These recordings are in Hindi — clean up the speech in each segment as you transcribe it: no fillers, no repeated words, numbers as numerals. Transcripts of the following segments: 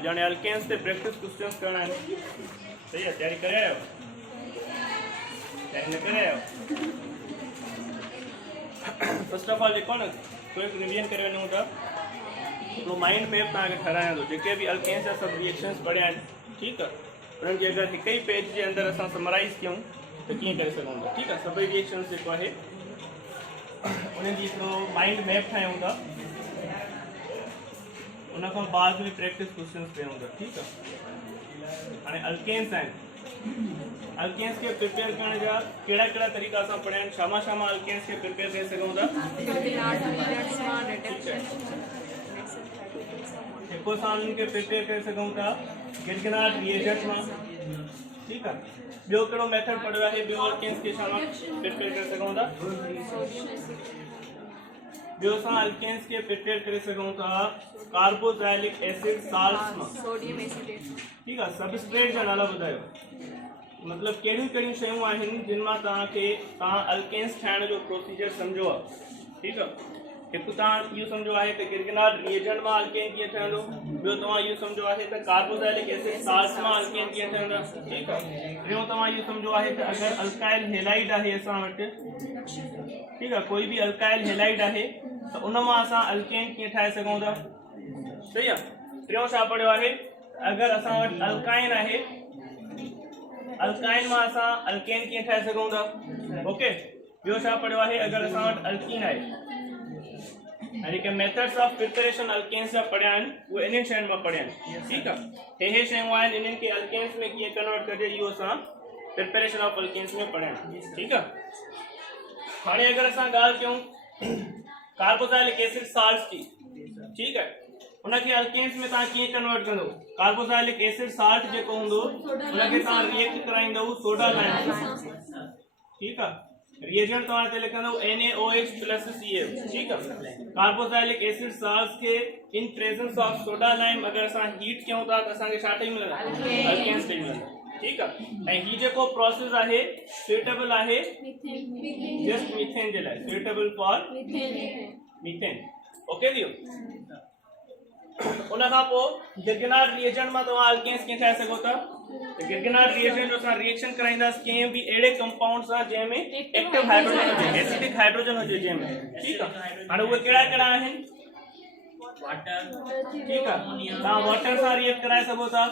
जाने अल्केन्स ते प्रैक्टिस क्वेश्चंस करना है। सही है, तैयारी करे आयो? तैयारी न करे आयो? फर्स्ट ऑफ ऑल जेको न कोई रिवीजन करे वञूं था तो माइंड मैप तव्हांखे ठारायां थो। जेके बि अल्केन्स जा सभु रिएक्शंस पढ़िया आहिनि, ठीकु आहे, उन्हनि खे अगरि हिकु ई पेज जे अंदरि असां समराइज़ कयूं त कीअं करे सघूं था। ठीकु आहे, सभई रिएक्शंस जेको आहे उन्हनि जी हिकिड़ो माइंड मैप ठाहियूं था, उन खां बाद में प्रैक्टिस क्वेश्चंस कयूं था। ठीकु आहे, हाणे अल्केन्स आहिनि, अल्केन्स खे प्रिपेयर करण जा कहिड़ा कहिड़ा तरीक़ा असां पढ़िया आहिनि। शामा अल्केन्स खे प्रिपेयर करे सघूं था। हिकु सां उन्हनि खे प्रिपेयर करे सघूं था गिरगिनाट रिएजेंट मां। ठीकु आहे, ॿियो कहिड़ो मेथड पढ़ियो आहे? ॿियो अल्केन्स खे शामा प्रिपेयर करे सघूं था। ॿियो असां अल्केन्स खे प्रिपेयर करे सघूं था कार्बोक्सिलिक एसिड साल्ट्स मां। Sodium acetate. ठीकु आहे, सबस्ट्रेट जा नाला ॿुधायो, मतिलबु कहिड़ियूं कहिड़ियूं शयूं आहिनि जिन मां तव्हां अल्केन्स ठाहिण जो प्रोसीजर सम्झो आहे। ठीकु आहे, हिकु तव्हां इहो सम्झो आहे त गिरगिनाट रिएजेंट मां अल्केन कीअं ठहंदो, ॿियो तव्हां इहो सम्झो आहे त कार्बोक्सिलिक एसिड साल्ट्स मां अल्केन कीअं ठहंदा। ठीकु आहे, टियों तव्हां इहो सम्झो आहे त अगरि अल्काइल हेलाइड आहे असां वटि, ठीकु आहे, कोई बि अल्काइल हेलाइड आहे त उन मां असां अल्केन कीअं ठाहे सघूं था। सही आहे, टियों छा पढ़ियो आहे? अगरि असां वटि अल्काइन आहे, अल्काइन मां असां अल्केन कीअं ठाहे सघूं था। ओके, ॿियो छा पढ़ियो आहे? अगरि असां वटि अल्कीन आहे, जेके मेथड्स ऑफ प्रिपरेशन अल्केन्स जा पढ़िया आहिनि उहे इन्हनि शयुनि मां पढ़िया आहिनि। ठीकु आहे, हे शयूं आहिनि, इन्हनि खे अल्केन्स में कीअं कन्वर्ट कजे इहो असां प्रिपरेशन ऑफ अल्केन्स में पढ़िया आहिनि। ठीकु आहे, हाणे अगरि असां ॻाल्हि कयूं कार्बोक्सिलिक एसिड साल्ट्स की, ठीकु आहे, उनखे अल्केन्स में तव्हां कीअं कन्वर्ट कंदो? कार्बोक्सिलिक एसिड साल्ट जेको हूंदो उनखे तव्हां रिएक्ट कराईंदव सोडा लाइम सां। ठीकु आहे, रिएजेंट तव्हां हिते लिखंदव NaOH + Cl। ठीकु आहे, कार्बोक्सिलिक एसिड साल्ट्स खे इन प्रेजेंस ऑफ सोडा लाइम अगरि असां हीट कयूं था त असांखे छा ठही मिलंदा? अल्केन्स ठही मिलंदा। ठीकु आहे, ऐं हीउ जेको प्रोसेस आहे सुइटेबल आहे जस्ट मीथेन जे लाइ, सुइटेबल फॉर मीथेन। ओके दियो, उन खां पोइ गिरगिनाट रिएजेंट मां तव्हां अल्केन्स कीअं ठाहे सघो था? गिरगिनाट रिएजेंट जो असां रिएक्शन कराईंदासीं कंहिं बि अहिड़े कंपाउंड सां जंहिंमें एक्टिव हाइड्रोजन हुजे, एसिडिक हाइड्रोजन हुजे जंहिंमें। ठीकु आहे, हाणे उहे कहिड़ा कहिड़ा आहिनि? वाटर। ठीकु आहे, तव्हां वाटर सां रिएक्ट कराए सघो था।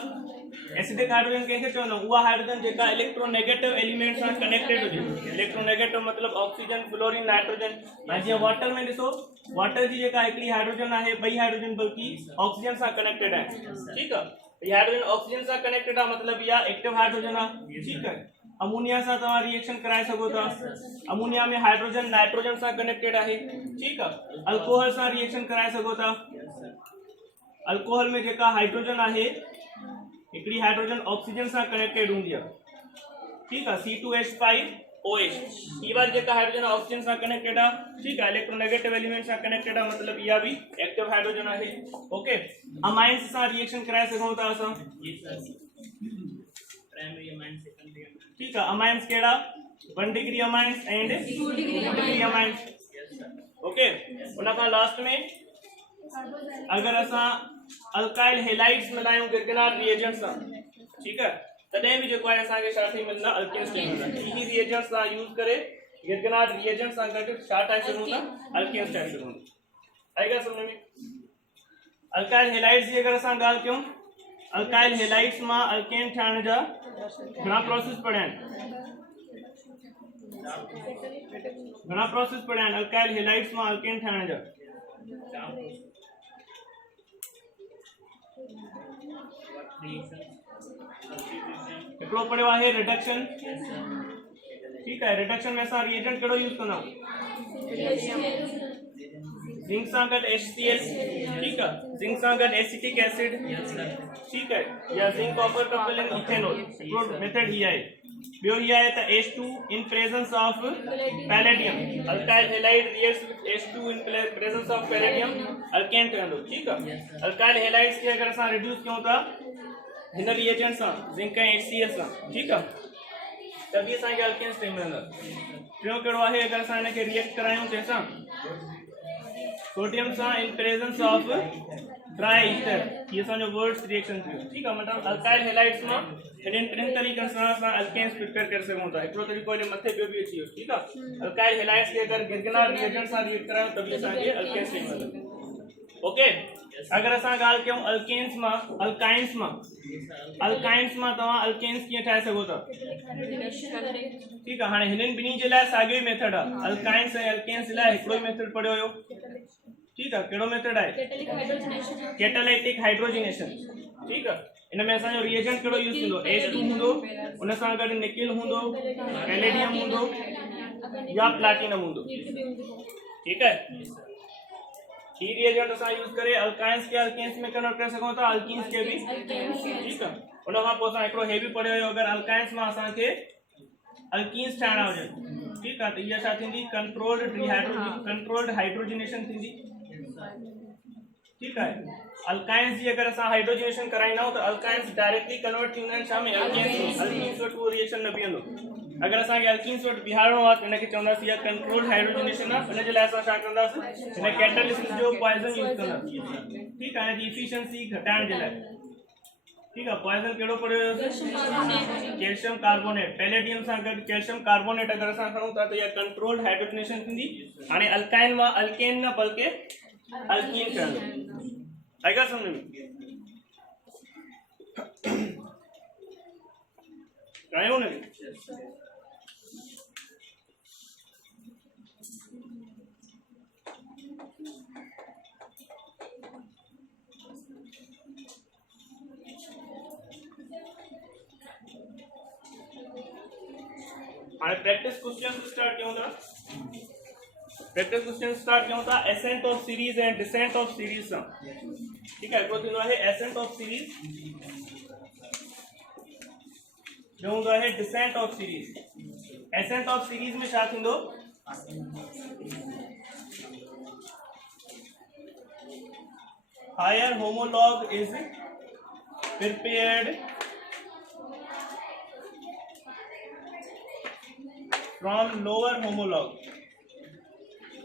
एसिडिक हाइड्रोजन कंहिंखे चवंदा? उहा हाइड्रोजन जेका इलेक्ट्रोनेगेटिव एलिमेंट सां कनेक्टेड हुजे। इलेक्ट्रोनेगेटिव मतिलबु ऑक्सीजन, फ्लोरीन, नाइट्रोजन। ऐं जीअं वाटर में ॾिसो, वाटर जी जेका हिकिड़ी हाइड्रोजन आहे, ॿई हाइड्रोजन बल्कि ऑक्सीजन सां कनेक्टेड आहिनि। ठीकु आहे, हीअ हाइड्रोजन ऑक्सीजन सां कनेक्टेड आहे, मतिलबु इहा एक्टिव हाइड्रोजन आहे। ठीकु आहे, अमोनिया सां तव्हां रिएक्शन कराए सघो था। अमोनिया में हाइड्रोजन नाइट्रोजन सां कनेक्टेड आहे। ठीकु आहे, अल्कोहल सां रिएक्शन कराए सघो था। अल्कोहल में जेका हाइड्रोजन आहे हिकिड़ी हाइड्रोजन ऑक्सीजन सां कनेक्टेड हूंदी आहे। ठीकु आहे, C2H5OH, हीअ वारी जेका हाइड्रोजन ऑक्सीजन सां कनेक्टेड आहे। ठीकु आहे, इलेक्ट्रोनेगेटिव एलिमेंट सां कनेक्टेड आहे, मतिलबु इहा बि एक्टिव हाइड्रोजन आहे। ओके, अमाइंस सां रिएक्शन कराए सघूं था असां। ठीकु आहे, अमाइंस कहिड़ा? 1 degree amines and 2 degree amines. Okay, उन खां लास्ट में अगरि असां अल्काइल हेलाइड्स मिलायूं गिरगिनाट रिएजेंट सां, ठीकु आहे, तॾहिं बि जेको आहे असांखे छा ठही मिलंदा? अल्केन्स ठही मिलंदा। इन्ही रिएजेंट्स सां यूज़ करे गिरगिनाट रिएजेंट सां गॾु छा ठाहे सघूं था? अल्केन्स ठाहे सघूं था। आई ॻाल्हि सम्झ में? अल्काइल हेलाइड्स जी अगरि असां ॻाल्हि कयूं, अल्काइल हेलाइड्स मां अल्केन ठाहिण जा घणा प्रोसेस पढ़िया आहिनि? घणा प्रोसेस पढ़िया आहिनि अल्काइल हेलाइड्स मां अल्केन ठाहिण जा? हिकिड़ो पढ़ियो आहे रिडक्शन। ठीकु आहे, रिडक्शन में असां रिएजेंट कहिड़ो यूज़ कंदा आहियूं? जिंक सां गॾु HCl। ठीकु आहे, जिंक सां गॾु एसिटिक एसिड। ठीकु है, या जिंक कॉपर कपलिंग इथेनॉल। हिकिड़ो मेथड ही आहे। ॿियो ही आहे त H2 in presence of palladium, alkyl halide reacts with H2 in presence of palladium, alkane ठहंदो। ठीकु आहे, अल्काइल हेलाइड्स खे अगरि असां रिड्यूस कयूं था हिन रिएजेंट सां, जिंक ऐं HCl सां, ठीकु आहे, त बि असांखे अल्केन्स ठही मिलंदा। टियों कहिड़ो आहे? अगरि असां हिनखे रिएक्ट करायूं कंहिंसां, सोडियम सां इन प्रेजेंस ऑफ ट्राई ईथर ये असांजो वर्ड्स रिएक्शन थियो ठीक आहे मतलब अल्काइल हेलाइड्स में टिनि तरीक़नि सां असां अल्केन्स प्रिपेयर करे सघूं था हिकिड़ो तरीक़ो इने मथे ॿियो बि अची वियो ठीक आहे अल्काइल हेलाइड्स खे अगर गिरगिनार रिएजेंट सां रिएक्ट करायूं त बि असांखे अल्केन्स मिलंदा ओके अगर असां ॻाल्हि कयूं अल्केन्स मां अल्काइन्स मां तव्हां अल्केन्स कीअं ठाहे सघो था ठीक आहे हाणे हिननि ॿिन्ही जे लाइ साॻियो ई मेथड आहे अल्काइन्स ऐं अल्केन्स लाइ हिकिड़ो ई मेथड पढ़ियो हुयो ठीक है केड़ो मेथड है कैटालिटिक हाइड्रोजनेशन ठीक है इनमें असांजो रिएजेंट केड़ो यूज थींदो H2 हूंदो उन सां गॾु निकिल हूंदो पैलेडियम हूंदो या प्लैटिनम हूंदो ठीक है ही रिएजेंट असां यूज करे अल्काइन्स के अल्केन्स में कन्वर्ट करे सघूं था अल्कीन्स के भी ठीक है उन खां पोइ असां हिकिड़ो हे बि पढ़ियो हुयो अगर अल्काइन्स मां असांखे अल्कीन्स ठाहिणा हुजनि ठीक है तो इहा छा थींदी कंट्रोल्ड हाइड्रोजनेशन थींदी ठीक है अल्काइन्स जी अगर असां हाइड्रोजनेशन कराईंदा आहियूं त अल्काइन्स डायरेक्टली कन्वर्ट थींदा आहिनि छा में अल्कीन्स वटि उहो रिएक्शन न बीहंदो अगर असांखे अल्कीन्स वटि बीहारणो आहे त हिनखे चवंदासीं इहा कंट्रोल्ड हाइड्रोजनेशन आहे हुनजे लाइ असां छा कंदासीं हिन कैटालिसिस जो पॉइज़न यूज़ कंदासीं ठीक आहे हिनजी इफिशिएंसी घटाइण जे लाइ ठीक है पॉइजन केड़ो पड़ियो कैल्शियम कार्बोनेट पैलेडियम सां गॾु कैल्शियम कार्बोनेट अगर असां खणूं था त इहा कंट्रोल्ड हाइड्रोजनेशन थींदी हाणे अल्काइन मां अल्केन न बल्कि अल्कीन ठहंदो आएगा समझ में आयो न प्रैक्टिस क्वेश्चन स्टार्ट क्यों था प्रैक्टिस क्वेश्चन स्टार्ट क्यों था accent of series and decent of series सा ठीक है को थींदो है एसेंट ऑफ सीरीज जो हूंदो है descent of series ascent of series में छा थींदो higher homologue is prepared from lower homologue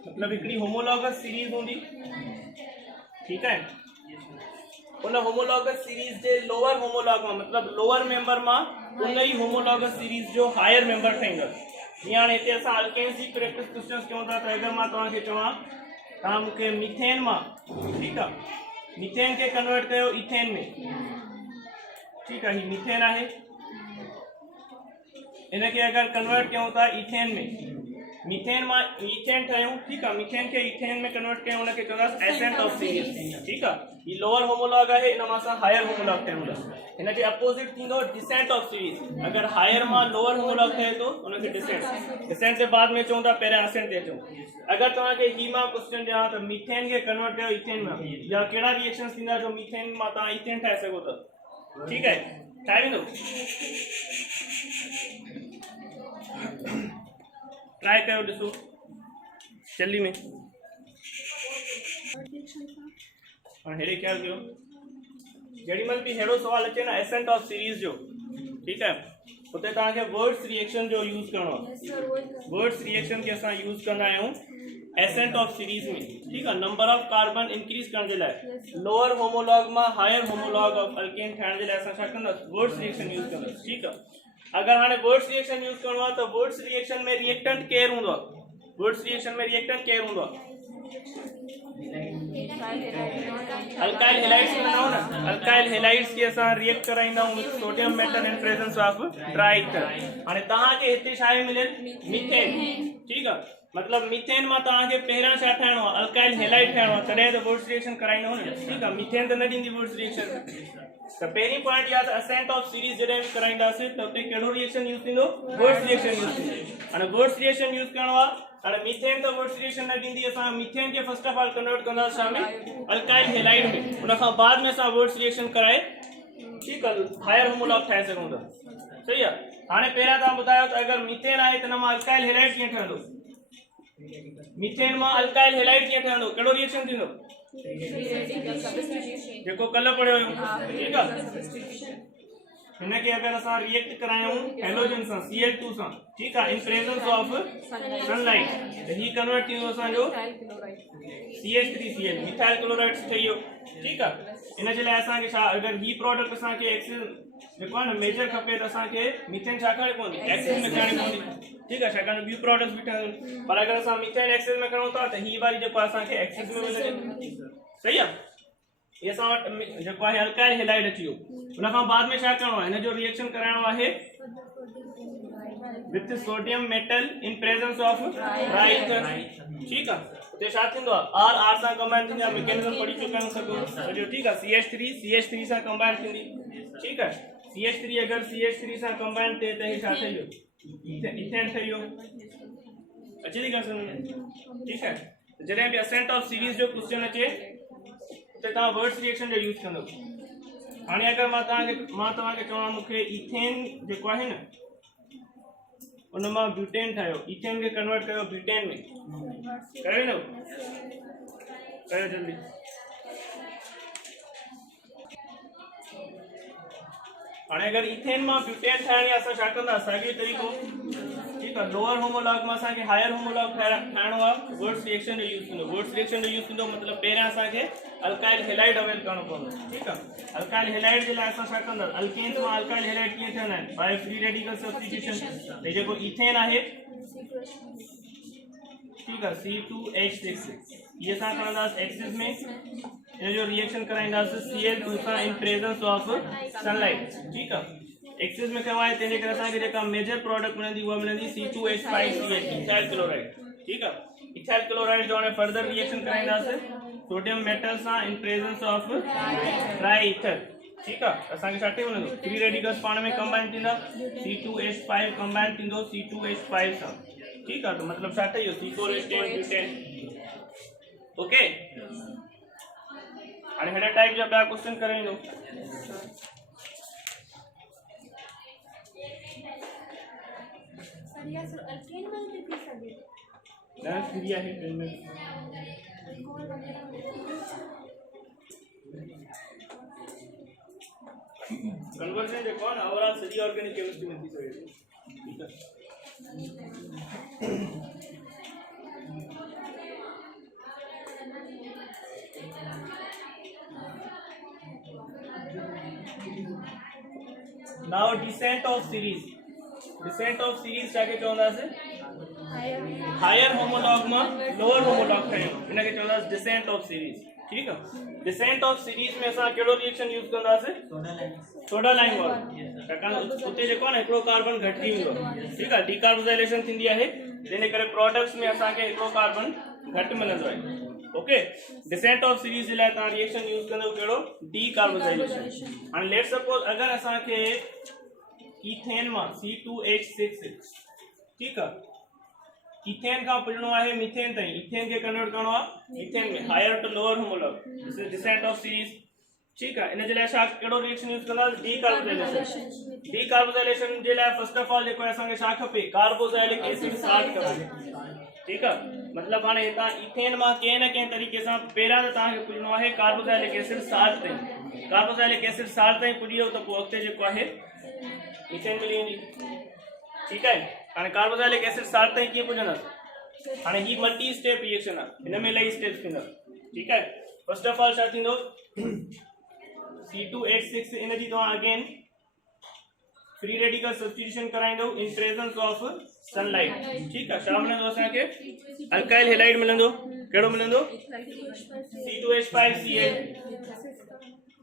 मतलब हिकड़ी होमोलॉगस सीरीज होंदी ठीक है उन होमोलॉगस सीरीज जे लोअर होमोलॉग में मतलब लोअर मेंबर में उन ही होमोलॉगस सीरीज जो हायर मेंबर ठहींदो जीअं हाणे हिते असां अल्केन्स जी प्रैक्टिस क्वेश्चन्स कयूं था त अगर मां तव्हांखे चवां तव्हां मूंखे मीथेन मां ठीक आहे मीथेन के कन्वर्ट कयो इथेन में ठीक है ही मीथेन है इनके अगर कन्वर्ट कयूं था इथेन में मीथेन में इथेन ठायूं ठीक है मीथेन के इथेन में कन्वर्ट कयूं उनके चवंदासीं एसेंट ऑफ सीरीज ठीक है ये लोअर होमोलॉग है इन मां हायर होमोलॉग ठहंदा इनके अपोजिट थींदो डिसेंट ऑफ सीरीज अगर हायर मां लोअर होमोलॉग ठहे तो उनके डिसेंट से बाद में चऊं था पहिरियां असेंट ते अचूं अगर तव्हांखे ही मां क्वेश्चन ॾियां त मीथेन के कन्वर्ट कयो इथेन में या कहिड़ा रिएक्शंस थींदा जो मीथेन मां तव्हां इथेन ठाहे सघो था ठीक है ठाहे वेंदो ट्राई करो ॾिसो जल्दी में हाँ हेड़े ख्याल कयो जेॾीमहिल बि हेड़ो सवाल अचे न एसेंट ऑफ सीरीज जो ठीक है उते तव्हांखे वर्ड्स रिएक्शन जो यूज़ करणो आहे वर्ड्स रिएक्शन के असां यूज़ कंदा आहियूं एसेंट ऑफ सीरीज में ठीक है नंबर ऑफ कार्बन इंक्रीज करण जे लाइ लोअर होमोलॉग में हायर होमोलॉग ऑफ अल्केन ठाहिण जे लाइ असां छा कंदासीं वर्ड्स रिएक्शन यूज़ कंदासीं ठीक है अगर हाँ वर्ड्स रिएक्शन यूज करो तो वर्ड्स रिएक्शन में रिएक्टेंट केयर होंदो वर्ड्स रिएक्शन में रिएक्टेंट केयर होंदो अल्काइल हेलाइड्स में ना अल्काइल हेलाइड्स के असा रिएक्ट कराइंदा with sodium metal in presence of dry ether हाने तहां के हिते छाए मिले मीथेन ठीक है मतलब मीथेन में तहां के पहिरा छा ठाणो अल्काइल हेलाइड ठाणो तडे तो वर्ड्स रिएक्शन कराइनो ठीक है मीथेन तो न दींदी वर्ड्स रिएक्शन तो पहली पॉइंट याद असेंट ऑफ सीरीज जडे कराइंदासे तो ते केड़ो रिएक्शन यूज थींदो वर्ड्स रिएक्शन यूज थींदो अने वर्ड्स रिएक्शन यूज करणो आ अने मीथेन तो वर्ड्स रिएक्शन न दींदी असा मीथेन के फर्स्ट ऑफ ऑल कन्वर्ट कंदा शामिल अल्काइल हेलाइड में उन खां बाद में सा वर्ड्स रिएक्शन कराए ठीक है हायर होमोलॉग ठाए सघूं था सही है हाने पहिरा ता बतायो त अगर मीथेन आए त न अल्काइल हेलाइड के ठहंदो मीथेन में अल्काइल हेलाइड के ठहंदो केड़ो रिएक्शन थींदो जेको कल पढ़ियो ठीक है हिनखे अगर असां रिएक्ट करायूं हेलोजन सां Cl2 सां, ठीक है, इन प्रेजेंस ऑफ सनलाइट, त ही कन्वर्ट थींदो असांजो CH3Cl मिथाइल क्लोराइड ठही वियो, ठीक है। इन जे लाइ असांखे छा, अगर ही प्रोडक्ट असांखे एक्सिस जेको आहे न मेजर खपे त असांखे मीथेन छा करणी पवंदी, एक्सिस में करणी पवंदी, ठीक है, छाकाणि ॿियूं प्रोडक्ट्स बि ठहंदियूं, पर अगर असां मीथेन एक्सिस में करूं था त ही वारी जेको आहे असांखे एक्सिस में मिलंदी, सही आहे। ये असां वटि जेको आहे अल्काइल हेलाइड अची वियो, उन खां बाद में छा करिणो आहे, हिन जो रिएक्शन कराइणो आहे with sodium metal in presence of writer, ठीक आहे। उते छा थींदो आहे, आर सां कंबाइन थींदी आहे, मैकेनिज्म पढ़ी चुका आहियूं सॼो, ठीक आहे। CH3 सां कंबाइन थींदी, ठीक आहे। CH3 अगर CH3 सां कंबाइन थिए त हे छा ठही वियो, इथेन ठही वियो, अचे थी ॻाल्हि सम्झ में, ठीक आहे। जॾहिं बि असेंट ऑफ सीरीज जो क्वेश्चन अचे त तव्हां वर्ड्स रिएक्शन जो यूज़ कंदो। हाणे अगर मां तव्हांखे चवां मूंखे इथेन जेको आहे न उन मां ब्यूटेन ठाहियो, इथेन खे कन्वर्ट कयो ब्यूटेन में, कयो न, कयो जल्दी। हाणे अगर इथेन मां ब्यूटेन ठाहिणी आहे असां छा कंदा, साॻियो तरीक़ो, ठीक आहे। लोअर होमोलॉग मां असांखे हायर होमोलॉग ठाहिणो आहे, वर्ड्स रिएक्शन जो यूज़ कंदो। वर्ड्स रिएक्शन जो यूज़ कंदो मतलब पहिरियां असांखे अल्काइल हेलाइड अवेल करणो पवंदो, ठीक आहे। अल्काइल हेलाइड जे लाइ असां छा कंदा, अल्केन्स मां अल्काइल हेलाइड कीअं ठहंदा आहिनि, बाय फ्री रेडिकल सब्स्टिट्यूशन। त जेको इथेन आहे, ठीक आहे, C2H6 ये असां खणंदासीं एक्सिस में, इन जो रिएक्शन कराईंदासीं Cl2 सां इन प्रेजेंस ऑफ सनलाइट, ठीक आहे। एक्सिस में कयो आहे तंहिंजे करे असांखे जेका मेजर प्रोडक्ट मिलंदी उहा मिलंदी C2H5Cl इथाइल क्लोराइड, ठीक आहे। इथाइल क्लोराइड जो हाणे फर्दर रिएक्शन कराईंदासीं सोडियम मेटल सां इन प्रेजेंस ऑफ ट्राई ईथर, ठीक आहे। असांखे छा ठही मिलंदो, फ्री रेडिकल्स पाण में कंबाइन थींदा, C2H5 कंबाइन थींदो C2H5 सां, ठीक आहे। तो मतलब छा ठही वियो, C4H10 ब्यूटेन, ओके। हाणे हिन टाइप जा ॿिया क्वेश्चन कराईंदो। फ्री आहे कन्वर्जन जेको आहे न ओवरऑल सॼी ऑर्गेनिक केमिस्ट्री में थी सघे थी, ठीक आहे। Now decent of series, decent of series छा के चवंदासीं, हायर होमोलॉग मां लोअर होमोलॉग ठाहियूं, इनखे चवंदासीं डिसेंट ऑफ सीरीज, ठीक आहे। डिसेंट ऑफ सीरीज में असां कहिड़ो रिएक्शन यूज़ कंदासीं, सोडा लाइम वारो, छाकाणि उते जेको आहे न हिकिड़ो कार्बन घटि थी वेंदो, ठीक आहे, डीकार्बोजाइलेशन थींदी आहे, जंहिंजे करे प्रोडक्ट्स में असांखे हिकिड़ो कार्बन घटि मिलंदो आहे, ओके। डिसेंट ऑफ सीरीज जे लाइ तव्हां रिएक्शन यूज़ कंदो कहिड़ो, डीकार्बोजाइलेशन। हाणे लेट सपोज अगर असांखे इथेन मां C2H6, ठीक आहे, इथेन का पुॼणो आहे मीथेन ताईं, इथेन के कन्वर्ट करणो आहे मीथेन में, higher to lower homologue, this is descent of series, ठीक आहे। इन जे लाइ छा कहिड़ो रिएक्शन यूज़ कंदासीं, डीकार्बोजाइलेशन। डीकार्बोजाइलेशन जे लाइ फर्स्ट ऑफ ऑल जेको असांखे छा खपे, कार्बोक्सिलिक एसिड स्टार्ट खपे, ठीक आहे। मतलब हाणे हितां इथेन मां कंहिं न कंहिं तरीक़े सां पहिरियां त तव्हांखे पुॼणो आहे कार्बोक्सिलिक एसिड साल्ट ताईं, कार्बोक्सिलिक एसिड साल्ट ताईं पुॼी वियो त पोइ अॻिते जेको आहे मीथेन मिली वेंदी, ठीक आहे। हाणे कार्बोक्सिलिक एसिड साल्ट ताईं कीअं पुॼंदासीं, हाणे ही मल्टी स्टेप रिएक्शन आहे, हिन में इलाही स्टेप्स थींदा, ठीक आहे। फर्स्ट ऑफ ऑल छा थींदो, C2H6 इन जी तव्हां अगेन फ्री रेडिकल सब्स्टिट्यूशन कराइंदो इन प्रेजेंस ऑफ सनलाइट, ठीक आहे। छा मिलंदो असांखे, अल्काइल हेलाइड मिलंदो, कहिड़ो मिलंदो, C2H5Cl।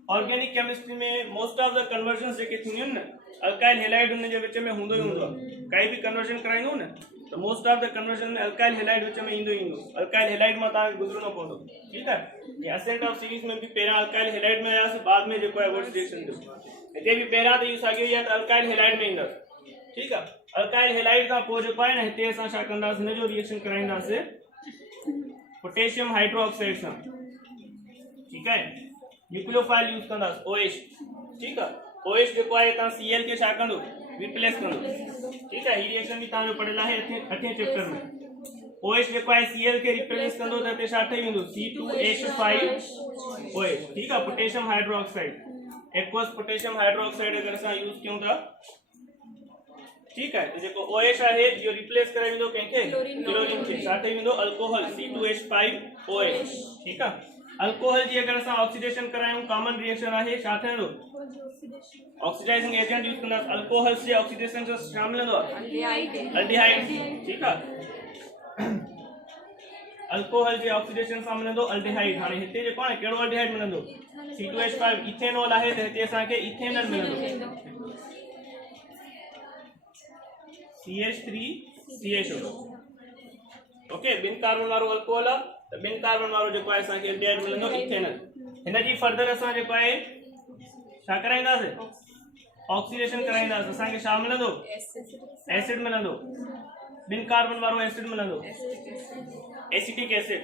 ऑर्गेनिक केमिस्ट्री में मोस्ट ऑफ द कन्वर्जन्स जेके थींदियूं आहिनि न, अल्काइल हेलाइड उन जे विच में हूंदो ई हूंदो आहे, काई बि कन्वर्जन कराईंदो न त मोस्ट ऑफ द कन्वर्जन में अल्काइल हेलाइड विच में ईंदो ई ईंदो, अल्काइल हेलाइड मां तव्हांखे गुज़रणो पवंदो, ठीक आहे। ये असेंट ऑफ सीरीज में भी पहिरियां अल्काइल हेलाइड में आयासीं, बाद में जेको आहे वर्ड्स रिएक्शन जो हिते बि पहिरियां त इहो साॻियो ई आहे त अल्काइल हेलाइड में ईंदासीं, ठीक आहे। अल्काइल हेलाइड खां पोइ जेको आहे न हिते असां छा कंदासीं, हिन जो रिएक्शन कराईंदासीं पोटेशियम हाइड्रोक्साइड सां, ठीक आहे। न्यूक्लियोफाइल यूज़ कंदासीं OH, ठीक आहे। OH जेको आहे तव्हां Cl के छा कंदो, रिप्लेस कंदो, ठीक आहे। ही रिएक्शन भी तव्हांजो पढ़ियल आहे 8वें चैप्टर में। OH जेको आहे Cl के रिप्लेस कंदो त हिते छा ठही वेंदो, C2H5OH, ठीक आहे, potassium hydroxide, aqueous potassium hydroxide अगर असां यूज कयूं था, ठीक है, तो जेको OH आहे इहो रिप्लेस करे वेंदो कंहिंखे क्लोरीन खे, छा ठही वेंदो अल्कोहल C2H5OH, ठीक आहे। अल्कोहल जी अगर असां ऑक्सीडेशन करायूं, कॉमन रिएक्शन आहे, छा ठहंदो ऑक्सीडाइजिंग एजेंट यूज कंदा, अल्कोहल से ऑक्सीडेशन सां छा मिलंदो अल्डिहाइड, ठीक आहे। अल्कोहल जे ऑक्सीडेशन सां मिलंदो अल्डिहाइड। हाणे हिते जेको आहे कहिड़ो अल्डिहाइड मिलंदो C2H5, इथेनॉल आहे त हिते असांखे इथेनॉल मिलंदो CH3CHO, ओके। ॿिनि कार्बन वारो अल्कोहल आहे त ॿिनि कार्बन वारो जेको आहे असांखे एल्डिहाइड मिलंदो इथेनॉल। हिन जी फर्दर असां जेको आहे छा कराईंदासीं ऑक्सीडेशन कराईंदासीं, असांखे छा मिलंदो एसिड मिलंदो, ॿिनि कार्बन वारो एसिड मिलंदो एसिटिक एसिड,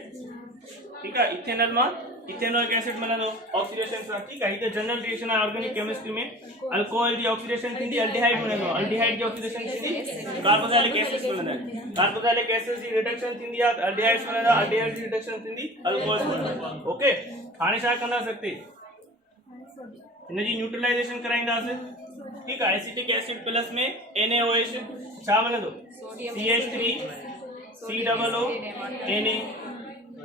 ठीक आहे। इथेनॉल मां इथेनॉइक एसिड मिलंदो ऑक्सीडेशन सां, ठीक आहे। हिते जनरल रिएक्शन आहे ऑर्गेनिक केमिस्ट्री में, अल्कोहल जी ऑक्सीडेशन थींदी अल्डिहाइड मिलंदो, अल्डिहाइड जी ऑक्सीडेशन थींदी कार्बोक्सिलिक एसिड मिलंदा, कार्बोक्सिलिक एसिड जी रिडक्शन थींदी आहे अल्डिहाइड मिलंदा, अल्डिहाइड जी रिडक्शन थींदी अल्कोहल मिलंदा, ओके। हाणे छा कंदासीं अॻिते हिन जी न्यूट्रलाइजेशन कराईंदासीं, ठीक आहे। एसिटिक एसिड प्लस में NaOH छा मिलंदो CH3COO Na,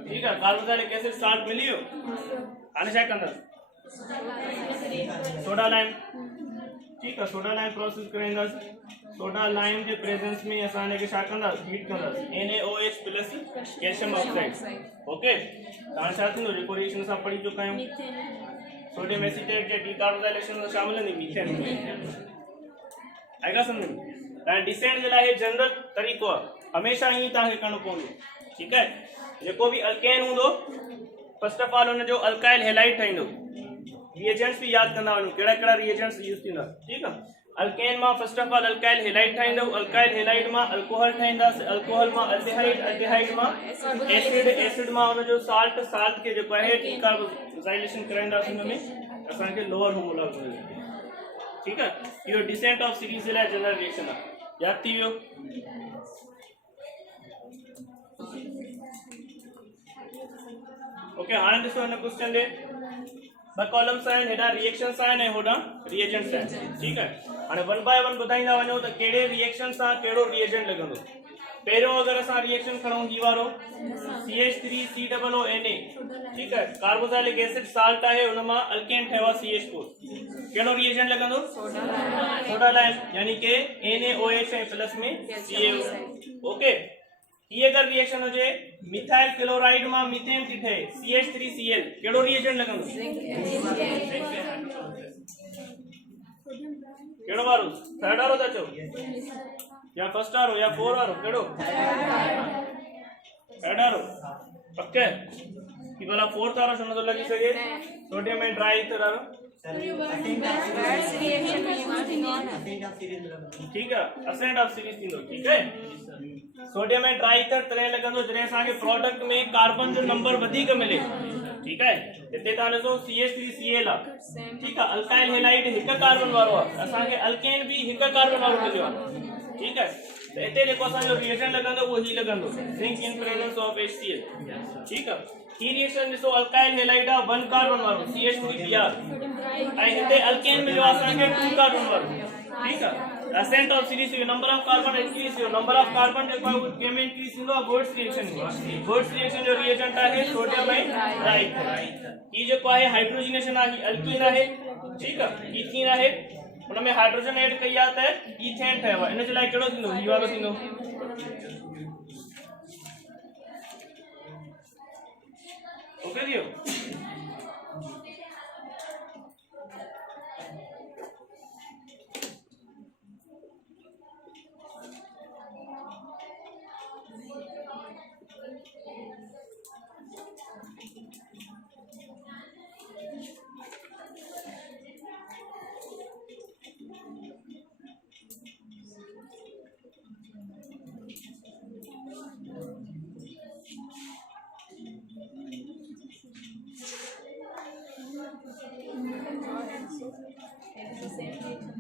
ठीक है। कार्बोक्सिलिक एसिड साल्ट मिली वियो। हाणे छा कंदासीं सोडा लाइम, ठीक है, सोडा लाइम प्रोसेस कराईंदासीं। सोडा लाइम के प्रेजेंस में असां हिनखे छा कंदासीं हीट कंदासीं NaOH plus calcium oxide, okay. हाणे छा थींदो जेको रिएक्शन असां पढ़ी चुका आहियूं, सोडियम एसीटेट जे डीकार्बोनाइलेशन सां छा मिलंदी मीथेन, आएगा समझ में। हाणे डिसेंट जे लाइ जनरल तरीक़ो आहे, हमेशह ही तव्हांखे करणो पवंदो, ठीक है। जेको भी अल्केन हूंदो फर्स्ट ऑफ ऑल हुन जो अल्काइल हैलाइड ठाहींदो, रिएजेंट्स भी याद कंदा वञो कहिड़ा कहिड़ा रिएजेंट्स यूज थींदा, ठीक आहे। अल्केन मां first of all alkyl halide ठाहींदो, अल्काइल हैलाइड मां अल्कोहल ठाहींदासीं, अल्कोहल मां अल्डिहाइड, अल्डिहाइड मां एसिड, एसिड मां हुन जो साल्ट, साल्ट के जेको आहे डीकार्बोक्सिलेशन कराईंदासीं, हुन में असांखे लोअर होमोलॉग मिलंदो, ठीक आहे। इहो डिसेंट ऑफ सीरीज जे लाइ जनरल रिएक्शन आहे, याद थी वियो। ओके, हाणे ॾिसो हिन क्वेश्चन ॾे ॿ कॉलम्स आहिनि, हेॾा रिएक्शन्स आहिनि ऐं होॾां रिएजेंट्स आहिनि, ठीकु आहे। हाणे वन बाय वन ॿुधाईंदा वञो त कहिड़े रिएक्शन सां कहिड़ो रिएजेंट लॻंदो। पहिरियों अगरि असां रिएक्शन खणूं ही वारो CH3COONA, ठीकु आहे, कार्बोक्सिलिक एसिड साल्ट आहे, हुन मां अल्केन ठहियो आहे CH4, कहिड़ो रिएजेंट लॻंदो सोडा लाइम, यानी कि NaOH ऐं प्लस में CaO, ओके। ये अगर रिएक्शन हो जाए मिथाइल क्लोराइड में मीथेन थी ठहे CH3Cl, केड़ो रिएजेंट लगंदो केड़ो वारो थर्ड वारो था चो या फर्स्ट वारो या फोर वारो केड़ो थर्ड वारो, ओके। कि भला फोर्थ वारो समझ लगी सके सोडियम में ड्राई ईथर वारो, ठीक है, असेंट ऑफ सीरीज थींदो, ठीक है। सोडियम में ड्राई ईथर तरे लगंदो जने असा के प्रोडक्ट में कार्बन जो नंबर अधिक मिले, ठीक है। इते ता ॾिसो CH3Cl आ, ठीक है, अल्काइल हैलाइड हिक कार्बन वारो आ, असा के अल्केन भी हिक कार्बन वारो मिलियो आ, ठीक है। तो इते जेको असा जो रिएजेंट लगंदो वो ही लगंदो zinc in presence of HCl, ठीक है। ही रिएक्शन ॾिसो अल्काइल हैलाइड आ 1 कार्बन वारो CH3Br ऐं हिते अल्केन मिलियो असा के 2 कार्बन वारो, ठीक है। ascent of series your number of carbon increase, your number of carbon जो कोई केम इंक्रीज इंदो बोर्ड्स रिएक्शन बोर्ड्स रिएक्शन जो रिएजेंट आहे सोडियम में ड्राई ई जो को है हाइड्रोजनेशन आहे अल्कीन आहे, ठीक है, इथीन आहे, उनमें हाइड्रोजन ऐड कई आता है इथेन ठहवा, इन जे लाइ केड़ो थींदो ही वारो थींदो, ओके दियो।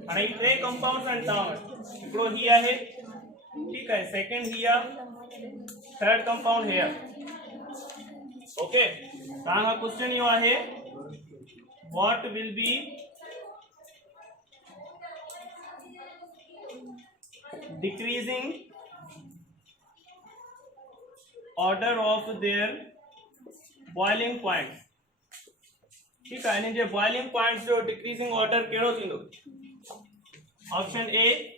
अरे ट्रे कंपाउंड्स एंड टर्म्स हिकड़ो ही आहे, ठीक है, सेकंड ही आ, थर्ड कंपाउंड हियर, ओके। तां का क्वेश्चन यो आहे what will be decreasing order of their boiling point. ठीक है, यानी जो बॉइलिंग पॉइंट जो डिक्रीजिंग ऑर्डर कहिड़ो थींदो? ऑप्शन ए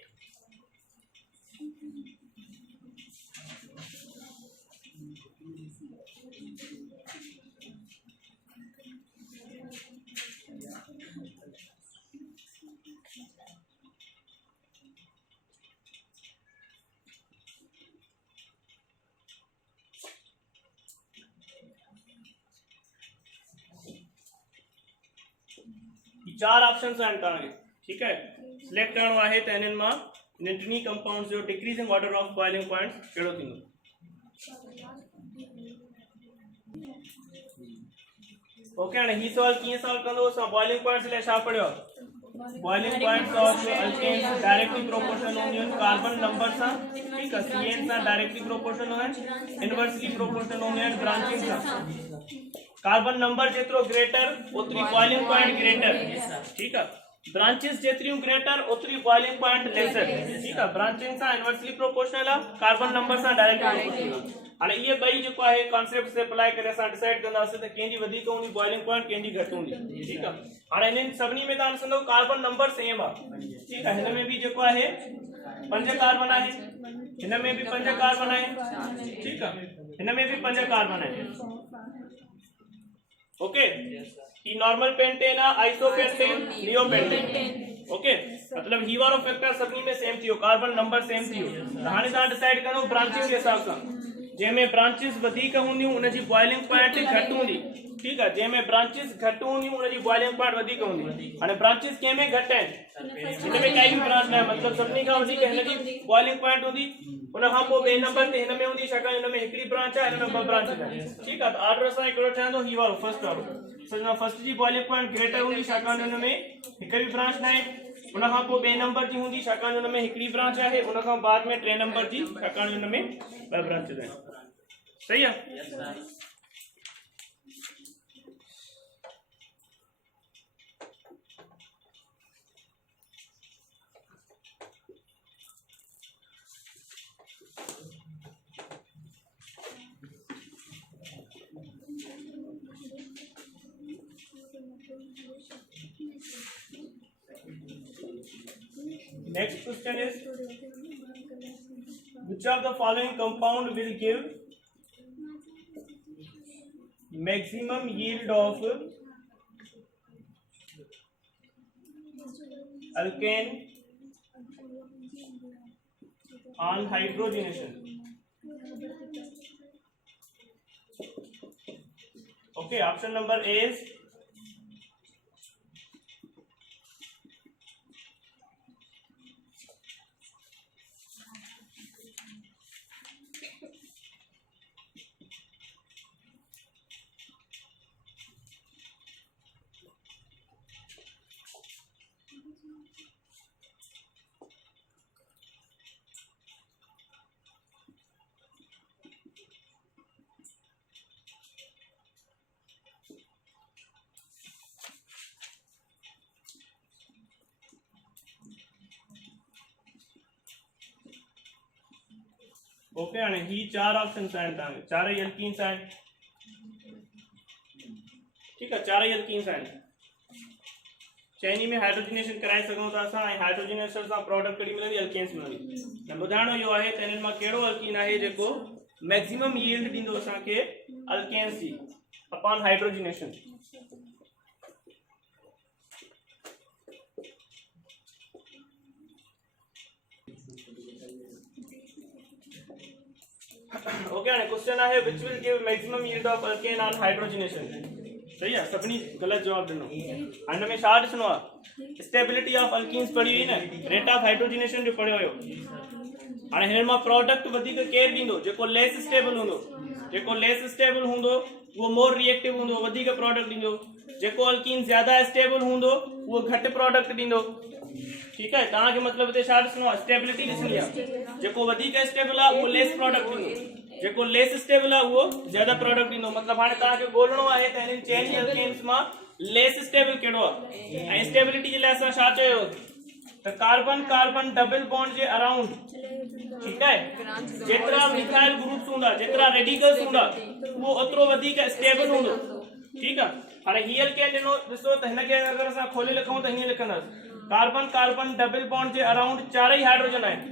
चार ऑप्शन आहिनि तव्हांखे। ठीक है, सिलेक्ट करणो आहे त हिननि मां टिनी कंपाउंड्स जो decreasing order of boiling point कहिड़ो थींदो? ओके, हाणे ही सवाल कीअं सॉल्व कंदो? असां बॉइलिंग पॉइंट्स लाइ छा पढ़ियो? Boiling points of alkanes directly proportional हूंदियूं आहिनि कार्बन नंबर सां। ठीक आहे, CN सां डायरेक्टली प्रोपोर्शनल आहिनि, इनवर्सली प्रोपोर्शनल हूंदियूं आहिनि ब्रांचिंग सां। कार्बन नंबर जेतिरो ग्रेटर ओतिरी बॉइलिंग पॉइंट ग्रेटर। ठीक है, ब्रांचेस जेतिरियूं ग्रेटर ओतिरी बॉइलिंग पॉइंट लेसर। ठीक है, ब्रांचिंग सां इनवर्सली प्रोपोर्शनल आहे, कार्बन नंबर सां डायरेक्टली प्रोपोर्शनल। हाणे इहे ॿई जेको आहे कॉन्सेप्ट से अप्लाई करे असां डिसाइड कंदासीं त कंहिंजी वधीक हूंदी बॉइलिंग पॉइंट, कंहिंजी घटि हूंदी। ठीक आहे, हाणे हिननि सभिनी में तव्हां ॾिसंदव कार्बन नंबर सेम आहे। ठीक आहे, हिन में बि जेको आहे 5 कार्बन आहे, हिन में बि 5 कार्बन आहे। ठीक आहे, हिन में बि 5 कार्बन आहे। ओके, ही नॉर्मल पेंटेन आहे, आइसोपेंटेन, नियोपेंटेन। ओके, मतलब ही वारो फैक्टर सभिनी में सेम थियो, कार्बन नंबर सेम थियो। त हाणे तव्हां डिसाइड करो ब्रांचिंग के हिसाब सां, जंहिंमें ब्रांचिस वधीक हूंदियूं उनजी बॉइलिंग पॉइंट घटि हूंदी। ठीक आहे, जंहिंमें ब्रांचिस घटि हूंदियूं उनजी बॉइलिंग पॉइंट वधीक हूंदी। हाणे ब्रांचिस कंहिं में घटि आहिनि? हिन में काई बि ब्रांच न आहे, मतलब सभिनी खां वधीक हिनजी बॉइलिंग पॉइंट हूंदी। उन खां पोइ ॿिए नंबर ते हिन में हूंदी, छाकाणि हिन में हिकिड़ी ब्रांच आहे, हिन में 2 ब्रांच आहिनि। ठीक आहे, त ऑर्डर सां हिकिड़ो ठहंदो ही वारो फर्स्ट वारो। फर्स्ट जी बॉइलिंग पॉइंट ग्रेटर हूंदी, छाकाणि हुन में हिक बि ब्रांच न आहे। उन खां पोइ ॿिए नंबर जी हूंदी, छाकाणि हुन में हिकिड़ी ब्रांच आहे। उन खां बाद में 3 नंबर जी, छाकाणि हुन में 2 ब्रांचेस आहिनि। सही है? Next question is, which of the following compound will give maximum yield of alkane on hydrogenation? Okay, option number A is okay. हाणे ही 4 ऑप्शंस आहिनि तव्हांखे, 4 एल्कीन्स आहिनि। ठीक आहे, 4 एल्कीन्स आहिनि। चइनी में हाइड्रोजनेशन कराए सघूं था असां, ऐं हाइड्रोजनेशन सां प्रोडक्ट कहिड़ी मिलंदी? एल्केन्स मिलंदी। त ॿुधाइणो इहो आहे त हिननि मां कहिड़ो एल्कीन आहे जेको मैक्सिमम यील्ड ॾींदो असांखे एल्केन्स जी अपॉन हाइड्रोजनेशन। ओके, हाणे क्वेश्चन आहे which will give maximum yield of alkane on hydrogenation. सही है, सभिनी गलत जवाब ॾिनो। हिन में छा ॾिसणो आहे? स्टेबिलिटी ऑफ अल्कीन्स पढ़ी हुई न, रेट ऑफ हाइड्रोजनेशन जो पढ़ियो हुयो। हाणे हिन मां प्रोडक्ट वधीक केर ॾींदो? जेको लेस स्टेबल हूंदो। जेको लेस स्टेबल हूंदो उहो मोर रिएक्टिव हूंदो, वधीक प्रोडक्ट ॾींदो। जेको अल्कीन ज़्यादा स्टेबल हूंदो उहो घटि प्रोडक्ट ॾींदो। ठीक है, तव्हांखे मतलब हिते छा ॾिसणो आहे? स्टेबिलिटी ॾिसणी आहे। जेको वधीक स्टेबल आहे उहो लेस प्रोडक्ट ॾींदो, जेको लेस स्टेबल आहे उहो ज़्यादा प्रोडक्ट ॾींदो। मतलब हाणे तव्हांखे ॻोल्हणो आहे त हिननि चइनि एल्केन्स मां लेस स्टेबल कहिड़ो आहे, ऐं स्टेबिलिटी जे लाइ असां छा चयो? तो कार्बन कार्बन डबल बॉन्ड जे अराउंड, ठीक है, जेतरा मिथाइल ग्रुप्स हूंदा, जेतरा रेडिकल्स हूंदा, वो ओतरो वधीक स्टेबल हूंदो, ठीक है। हाणे ही अल्केन ॾिनो ॾिसो त हिनखे अगर असां खोले लिखूं त हीअं लिखंदासीं कार्बन कार्बन डबल बॉन्ड जे अराउंड चारई हाइड्रोजन आहिनि।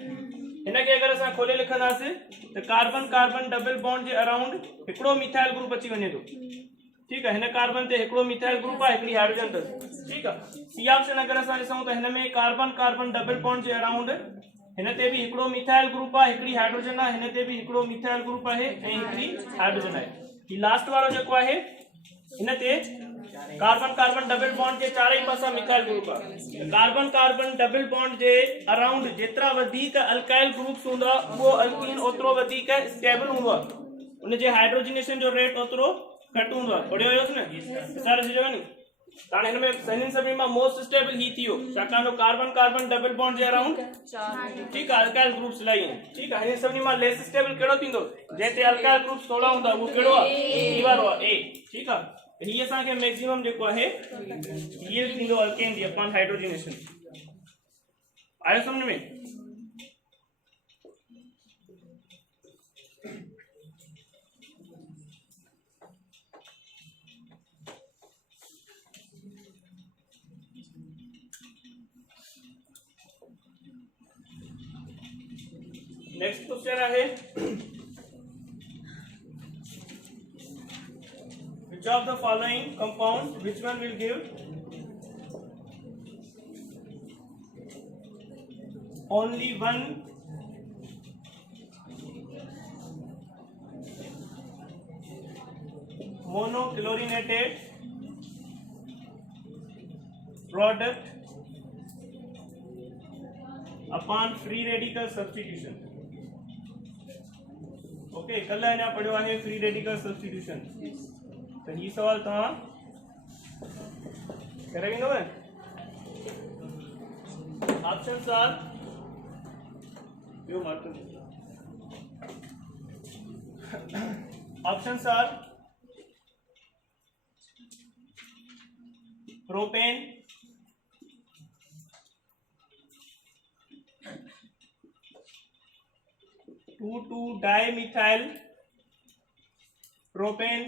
हिनखे अगर असां खोले लिखंदासीं त कार्बन कार्बन डबल बॉन्ड जे अराउंड हिकिड़ो मिथाइल ग्रुप अची वञे थो, ठीक है। हिन कार्बन ते हिकिड़ो मिथाइल ग्रुप आहे, हिकिड़ी हाइड्रोजन अथसि, ठीक है। सी ऑप्शन अगर असां ॾिसूं त हिन में कार्बन कार्बन डबल बॉन्ड जे अराउंड हिन ते बि हिकिड़ो मिथाइल ग्रुप आहे, हिकिड़ी हाइड्रोजन आहे, हिन ते बि हिकिड़ो मिथाइल ग्रुप आहे ऐं हिकिड़ी हाइड्रोजन आहे। ही लास्ट वारो जेको आहे हिन ते कार्बन कार्बन डबल बॉन्ड जे चारई पासा मिथाइल ग्रुप आहे। कार्बन कार्बन डबल बॉन्ड जे अराउंड जेतिरा वधीक अल्काइल ग्रुप्स हूंदा उहो अल्कीन ओतिरो वधीक स्टेबल हूंदो आहे, उन जे हाइड्रोजनेशन जो रेट ओतिरो घटि हूंदो आहे। पढ़ियो हुयोसि न, विचारे छॾियो नी। हाणे हिन में सभिनी सभिनी मां मोस्ट स्टेबल ही थियो, छाकाणि जो कार्बन कार्बन डबल बॉन्ड जे अराउंड, ठीक आहे, अल्काइल ग्रुप्स इलाही आहिनि, ठीक आहे। हिन सभिनी मां लेस स्टेबल कहिड़ो थींदो, जंहिं ते अल्काइल ग्रुप्स थोड़ा हूंदा, उहो कहिड़ो आहे, ई वारो आहे, ए, ठीक आहे। ही असांखे मैक्सिमम जेको आहे यील्ड थींदो अल्केन जी अपॉन हाइड्रोजनेशन। आयो समझ में? नेक्स्ट क्वेश्चन आहे which of the following compounds, which one will give only one monochlorinated product upon free radical substitution? Okay, कल अञा पढ़ियो आहे फ्री रेडिकल सब्स्टिट्यूशन, तो ये सवाल तव्हां करे वेंदव। ऑप्शंस आर, यो mark, options are propane, 2,2-dimethyl propane,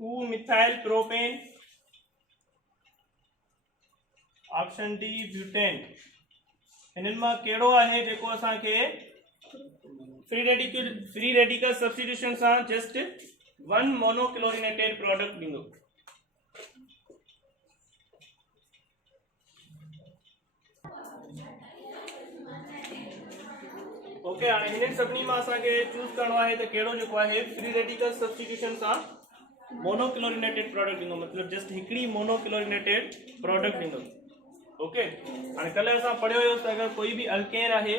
2-methyl propane, option D butane. हिननि मां कहिड़ो आहे जेको असांखे फ्री रेडिकल सब्स्टिट्यूशन सां जस्ट वन मोनोक्लोरिनेटेड प्रोडक्ट ॾींदो? ओके, हाणे हिननि सभिनी मां असांखे चूज़ करणो आहे त कहिड़ो जेको आहे फ्री रेडिकल सब्स्टिट्यूशन सां मोनोक्लोरिनेटेड प्रोडक्ट ॾींदो, मतिलबु जस्ट हिकिड़ी मोनोक्लोरिनेटेड प्रोडक्ट ॾींदो। ओके, हाणे कल्ह असां पढ़ियो हुयोसि त अगरि कोई बि अल्केन आहे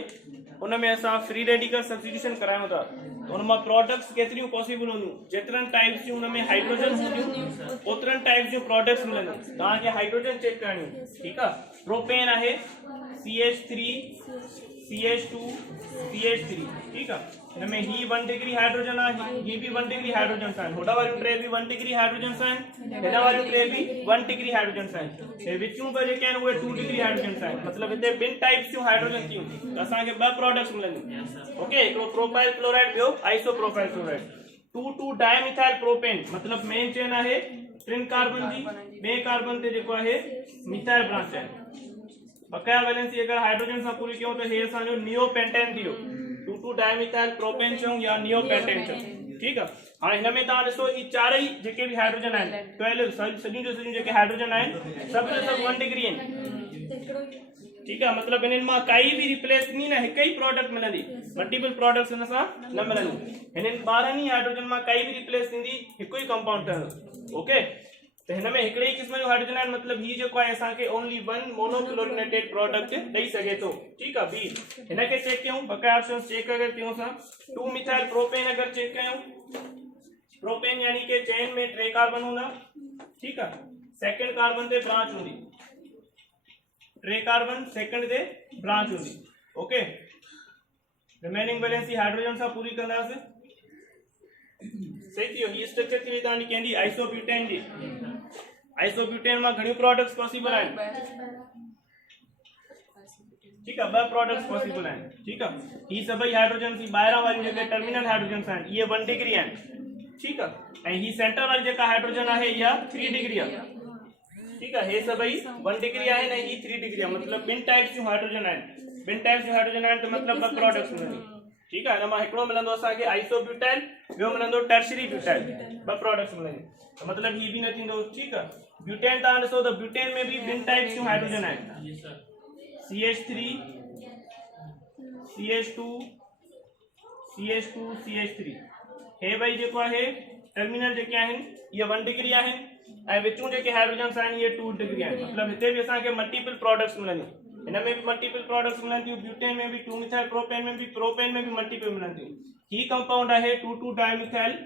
उन में असां फ्री रेडिकल सब्स्टिट्यूशन करायूं था त उन मां प्रोडक्ट्स केतिरियूं पॉसिबल हूंदियूं, जेतिरनि टाइप्स जूं उन में हाइड्रोजन हूंदियूं ओतिरनि टाइप्स जूं प्रोडक्ट्स मिलंदियूं। तव्हांखे हाइड्रोजन चेक करणी, ठीक आहे। प्रोपेन आहे CH3 CH2 CH3, ठीक है। इनमें ही 1 डिग्री हाइड्रोजन आहे, ये भी 1 डिग्री हाइड्रोजन आहिनि, होॾा वारियूं टे भी 1 डिग्री हाइड्रोजन आहिनि, हेॾा वारियूं टे भी 1 डिग्री हाइड्रोजन आहिनि, हे विचूं ॿ जेके आहिनि उहे 2 डिग्री हाइड्रोजन आहिनि। मतिलबु हिते ॿिनि टाइप्स जूं हाइड्रोजन थियूं त असांखे ॿ प्रोडक्ट्स मिलंदियूं। ओके, हिकिड़ो प्रोपाइल क्लोराइड, ॿियो आइसोप्रोपाइल क्लोराइड। 2,2-डाइमिथाइल प्रोपेन मतिलबु मेन चेन आहे टिन कार्बन जी, ॿिए कार्बन ते जेको आहे मिथाइल ब्रांच आहे। बकाया वैलेंसी अगर हाइड्रोजन सां पूरी कयूं त हे असांजो नियोपेंटेन थियो, 2,2-डाइमिथाइल प्रोपेन चऊं या नियोपेंटेन चऊं, ठीक आहे। हाणे हिन में तव्हां ॾिसो ही चारई जेके बि हाइड्रोजन आहिनि 12 सॼियूं जो सॼियूं जेके हाइड्रोजन आहिनि सभु जो सभु 1 डिग्री आहिनि, ठीक आहे। मतिलबु इन्हनि मां काई बि रिप्लेस थी न, हिकु ई प्रोडक्ट मिलंदी, मल्टीपल प्रोडक्ट्स हिन सां न मिलंदी। हिननि 12 ई हाइड्रोजन मां काई बि रिप्लेस थींदी, हिकु ई कंपाउंड ठहंदो। ओके, तो हिनमें हिकिड़े ई क़िस्म जो हाइड्रोजन आहिनि, मतिलबु ही जेको आहे असांखे ओनली वन मोनोक्लोरिनेटेड प्रोडक्ट ॾेई सघे थो, ठीक आहे। बी हिनखे चेक कयूं, बकाया ऑप्शन चेक अगरि कयूं असां 2-मिथाइल प्रोपेन अगरि चेक कयूं, प्रोपेन यानी कि चेन में 3 कार्बन हूंदा, ठीक आहे। सेकंड कार्बन ते ब्रांच हूंदी, 3 कार्बन सेकंड ते ब्रांच हूंदी। ओके, रिमेनिंग वैलेंसी हाइड्रोजन सां पूरी कंदासीं। सही थी ही स्ट्रक्चर थी तांडी केंदी आइसोब्यूटेन जी आइसोब्यूटेन में घणी प्रोडक्ट्स पॉसिबल है ठीक है ब प्रोडक्ट्स पॉसिबल है ठीक है ही सभई हाइड्रोजन सी बाहर वाली जगह टर्मिनल हाइड्रोजन है ये 1 डिग्री है ठीक है एंड ही सेंटर वाली जगह हाइड्रोजन है या 3 डिग्री है ठीक है हे सभई 1 डिग्री है नहीं 3 डिग्री है मतलब बिन टाइप्स जो हाइड्रोजन है बिन टाइप्स जो हाइड्रोजन है तो मतलब ब प्रोडक्ट्स मिलंदी ठीक है नमा एकड़ो मिलंदो असा के आइसोब्यूटाइल ॿियो मिलंदो टर्शरी ब्यूटाइल ब प्रोडक्ट्स मिलंदी तो मतलब ही भी न थींदो ठीक है ब्यूटेन ता ॾिसो तो ब्यूटेन में भी बिन टाइप्स जो हाइड्रोजन है CH3 CH2 CH2 CH3 हे भाई जेको है टर्मिनल जेके आहिन ये 1 डिग्री आहिन ए विचूं जेके हाइड्रोजन आहिन ये 2 डिग्री आहिन मतलब हिते भी असा के मल्टीपल प्रोडक्ट्स मिलंदी इनमें भी मल्टीपल प्रोडक्ट्स मिलंदी ब्यूटेन में भी 2 मिथाइल प्रोपेन में भी मल्टीपल मिलंदी ही कंपाउंड है 2 डाइमिथाइल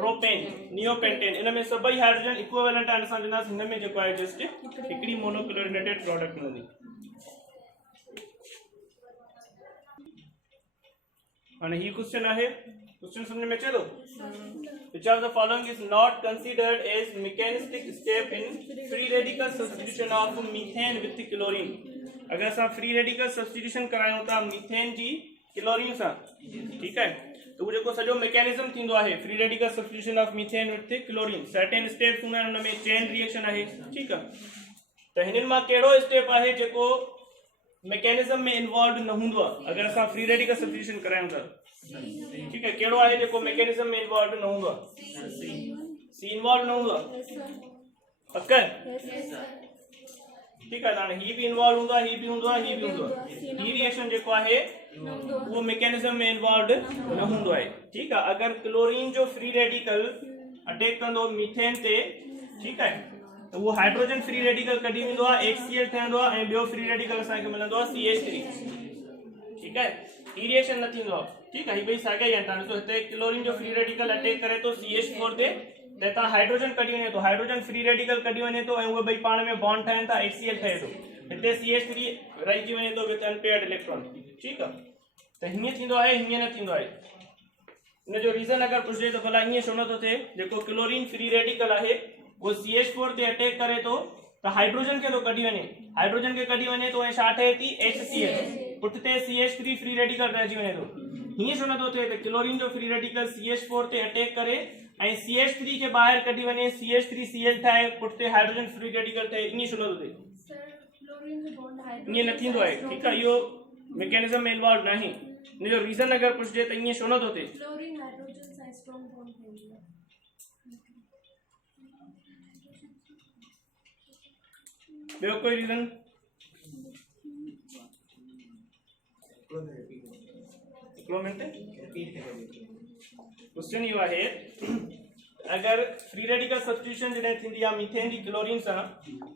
प्रोपेन नियोपेंटेन इनमें सभई हाइड्रोजन इक्विवेलेंट आहिन असा जंदा इनमें जेको है जस्ट हिकड़ी मोनोक्लोरिनेटेड प्रोडक्ट मिलंदी and he question है क्वेश्चन समझ में अचे तो which of the following is not considered as mechanistic step in free radical substitution of methane with chlorine अगर असां फ्री रेडिकल सब्स्टिट्यूशन करायूं था मीथेन जी क्लोरीन सां ठीक है तो वो जेको सॼो मैकेनिज्म थींदो आहे free radical substitution of methane with chlorine certain steps हूंदा आहिनि उनमें चेन रिएक्शन आहे ठीक है त हिननि मां कहिड़ो स्टेप आहे जेको मैकेनिज्म में इन्वॉल्व न हूंदो आहे अगर असां फ्री रेडिकल सब्स्टिट्यूशन करायूं था ठीक है केड़ो आहे जेको मैकेनिज्म में इन्वॉल्व न हूंदो सी इन्वॉल्व न हूंदो पक्का ठीक है ताने ही भी इन्वॉल्व हूंदो ही भी हूंदो ही भी हूंदो ही रिएक्शन जेको आहे वो मैकेनिज्म में इन्वॉल्व न हूंदो है ठीक है अगर क्लोरीन जो फ्री रेडिकल अटैक कंदो मीथेन ते ठीक है तो वो हाइड्रोजन फ्री रेडिकल कढी वेंदो आहे HCl ठहंदो आहे ऐं ॿियो फ्री रेडिकल असां खे मिलंदो आहे CH3 ठीक है ही रिएक्शन न थींदो आहे ठीक है ही भई साॻा ई आहिनि तव्हां ॾिसो हिते क्लोरीन जो फ्री रेडिकल अटैक करे तो CH4 ते त तव्हां हाइड्रोजन कढी वञे तो हाइड्रोजन फ्री रेडिकल कढी वञे तो ऐं उहे ॿई पाण में बॉन्ड ठाहिनि था HCl ठहे तो हिते CH3 रहिजी वञे तो विथ अनपेयर्ड इलेक्ट्रॉन ठीक है त हीअं थींदो आहे हीअं न थींदो आहे इन जो रीजन अगर पुछे तो भला हीअं छो नथो थिए जेको क्लोरीन फ्री रेडिकल आहे वो CH4 ते अटैक करे तो हाइड्रोजन के तो कढी वने हाइड्रोजन के कढी वने तो छा ठहे थी HCl पुठिते CH3 फ्री रेडिकल रहिजी वने तो हीअं छो नथो थिए त क्लोरीन जो फ्री रेडिकल CH4 ते अटैक करे ऐं CH3 के ॿाहिरि कढी वने CH3Cl ठाहे पुठिते हाइड्रोजन फ्री रेडिकल ठहे ईअं छो नथो थिए ईअं न थींदो आहे ठीकु आहे इहो मैकेनिज्म में इन्वॉल्व न आहे इन जो रीजन अगर पुछजे त ईअं छो नथो थिए ॿियो कोई रीजन क्वेश्चन यो आहे अगर फ्री रेडिकल सब्स्टिट्यूशन जॾहिं थींदी आहे मीथेन जी क्लोरीन सां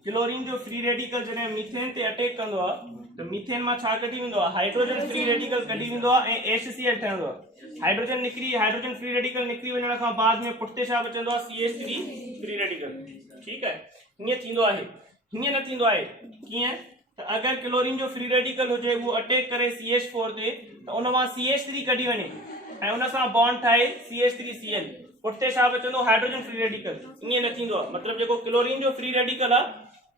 क्लोरीन जो फ्री रेडिकल जॾहिं मीथेन ते अटैक कंदो आहे त मीथेन मां छा कढी वेंदो आहे हाइड्रोजन फ्री रेडिकल कढी वेंदो आहे ऐं HCl ठहंदो आहे हाइड्रोजन फ्री रेडिकल निकिरी वञण खां बाद में पुठिते छा बचंदो आहे CH3 फ्री रेडिकल ठीकु आहे हीअं थींदो आहे हीअं न थींदो आहे कीअं त अगर क्लोरीन जो फ्री रेडिकल हुजे वो अटैक करे CH4 ते त उन मां CH3 कढी वञे ऐं उन सां बॉन्ड ठाहे CH3Cl पुठिते छा बचंदो हाइड्रोजन फ्री रेडिकल ईअं न थींदो आहे मतलब जेको क्लोरीन जो फ्री रेडिकल आहे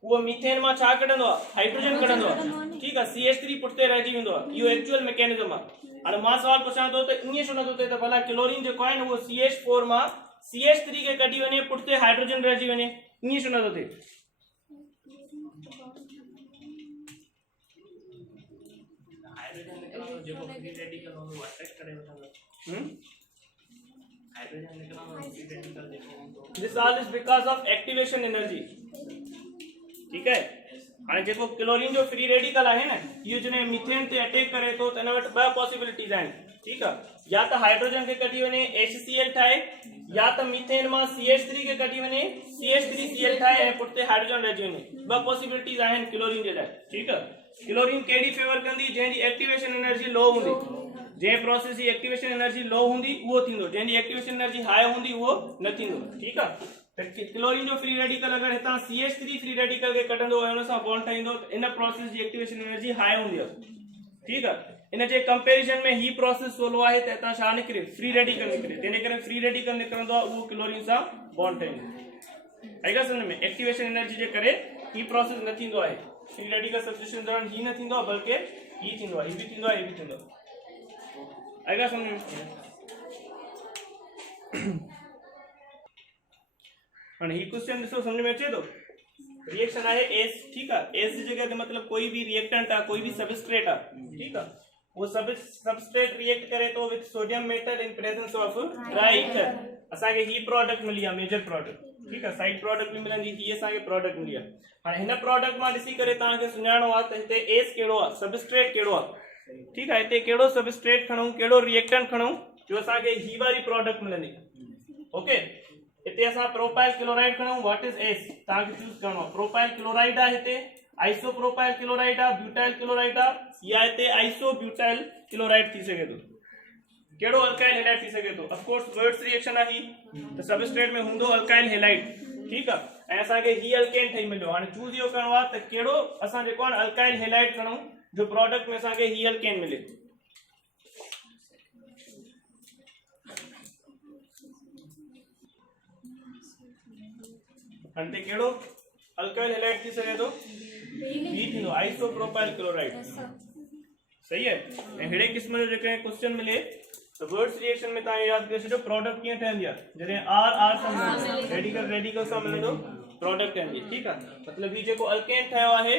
वो मीथेन मां छा कढंदो आहे हाइड्रोजन कढंदो आहे ठीकु आहे CH3 पुठिते रहिजी वेंदो आहे इहो एक्चुअल मैकेनिज्म आहे हाणे मां सवाल पुछां थो त ईअं छो नथो थिए त भला क्लोरीन जेको आहे न उहो CH4 मां CH3 खे कढी वञे पुठिते हाइड्रोजन रहिजी वञे ईअं छो नथो थिए जेको फ्री रेडिकल होंदो अटैक करे वठंदो हाइड्रोजन निकलंदो फ्री रेडिकल जेको होंदो this all is because of activation energy ठीक है हाणे जेको क्लोरीन जो फ्री रेडिकल आहे न इहो जॾहिं मीथेन ते अटैक करे थो त हिन वटि ॿ पॉसिबिलिटीज़ आहिनि ठीकु आहे या त हाइड्रोजन खे कढी वञे HCl ठाहे या त मीथेन मां CH3 खे कढी वञे CH3Cl ठाहे ऐं पुठिते हाइड्रोजन रहिजी वञे ॿ पॉसिबिलिटीज़ आहिनि क्लोरीन जे लाइ ठीकु आहे क्लोरीन केड़ी फेवर कंदी जंहिंजी एक्टिवेशन एनर्जी लो हूंदी जंहिं प्रोसेस जी एक्टिवेशन एनर्जी लो हूंदी उहो थींदो जंहिंजी एक्टिवेशन एनर्जी हाई हूंदी उहो न थींदो ठीकु आहे त क्लोरीन जो फ्री रेडिकल अगर हितां CH3 फ्री रेडिकल खे कढंदो ऐं हुन सां बॉन्ड ठाहींदो त इन प्रोसेस जी एक्टिवेशन एनर्जी हाई हूंदी आहे ठीकु आहे इन जे कंपैरिजन में ही प्रोसेस सोलो आहे त हितां छा निकिरे फ्री रेडिकल निकिरे तेने करे फ्री रेडिकल निकिरंदो आहे उहो क्लोरीन सां बॉन्ड ठाहींदो आएगा समझ में एक्टिवेशन एनर्जी जे करे ही प्रोसेस न थींदो आहे फ्री रेडिकल सब्स्टिट्यूशन दौरान ही न थींदो आहे बल्कि ही थींदो आहे ही भी थींदो आहे ही भी थींदो आहे आएगा समझ में हाणे ही क्वेश्चन ॾिसो समझ में अचे थो रिएक्शन आहे एस ठीक है एस की जगह ते मतलब कोई भी रिएक्टेंट है कोई भी सबस्ट्रेट है ठीक है वो सबस्ट्रेट रिएक्ट करे तो with sodium metal in presence of dry ether असा के ही प्रोडक्ट मिली है मेजर प्रोडक्ट ठीक है साइड प्रोडक्ट भी मिलंदी ही असा के प्रोडक्ट मिली है हां हिन प्रोडक्ट मा दिसी करे ता के सुञाणो आ त हिते एस केड़ो आ सबस्ट्रेट केड़ो आ ठीक है हिते केड़ो सबस्ट्रेट खणो केड़ो रिएक्टेंट खणो जो असा के ही वाली प्रोडक्ट मिलंदी ओके इते असा प्रोपाइल क्लोराइड खणो व्हाट इज एस ता के चूज करनो प्रोपाइल क्लोराइड आ हिते आइसोप्रोपाइल क्लोराइड आ ब्यूटाइल क्लोराइड आ या हिते आइसोब्यूटाइल क्लोराइड थी सके तो केड़ो अल्काइल हैलाइड थी सके तो ऑफ कोर्स वर्ड्स रिएक्शन आ ही तो सबस्ट्रेट में हुंदो अल्काइल हैलाइड ठीक है ऐसा के ही अल्केन ठई मिलो हां चूज यो करनो आ त केड़ो असा जे कोन अल्काइल हैलाइड खणो जो प्रोडक्ट में असा के ही अल्केन मिले अंते केड़ो अल्काइल हैलाइड थी सके तो ही थींदो आइसोप्रोपाइल क्लोराइड सही है ए हेड़े किस्म जो जेके क्वेश्चन मिले तो वर्ड्स रिएक्शन में ता याद कर छो प्रोडक्ट किए ठहंदी है जरे आर सां रेडिकल सां मिले तो प्रोडक्ट ठहंदी ठीक है मतलब ही जेको अल्केन ठयो आहे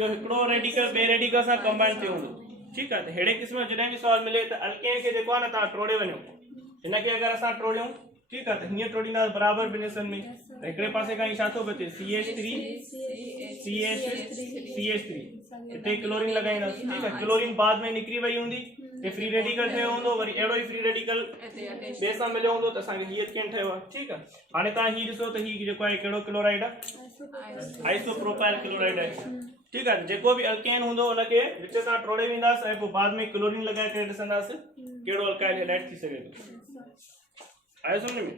यो हिकड़ो रेडिकल बे रेडिकल सां कंबाइन थियो हूंदो ठीक है हेड़े किस्म जडे भी सवाल मिले तो अल्केन के जेको ना ता ट्रोड़े वणो इनके अगर असा ट्रोड़ियो ठीक है तो हिय ट्रोड़ींदा बराबर बिनेसन में एकड़े पासे का छा थो बचे CH3 इते क्लोरीन लगाइना ठीक है क्लोरीन बाद में निकरी वई हुंदी ते फ्री रेडिकल ठयो हुंदो वरी एड़ो ही फ्री रेडिकल बे सां मिलियो हुंदो त असा के ही अल्केन ठयो ठीक है हाने ता ही दिसो त ही जेको आहे केड़ो क्लोराइड आहे आइसोप्रोपाइल क्लोराइड आहे ठीक है जेको भी अल्केन हुंदो उनके विच सां ट्रोड़े विंदास ऐं पोइ बाद में क्लोरीन लगाए करे ॾिसंदास केड़ो अल्काइल हैलाइड थी सके तो आयो समझ में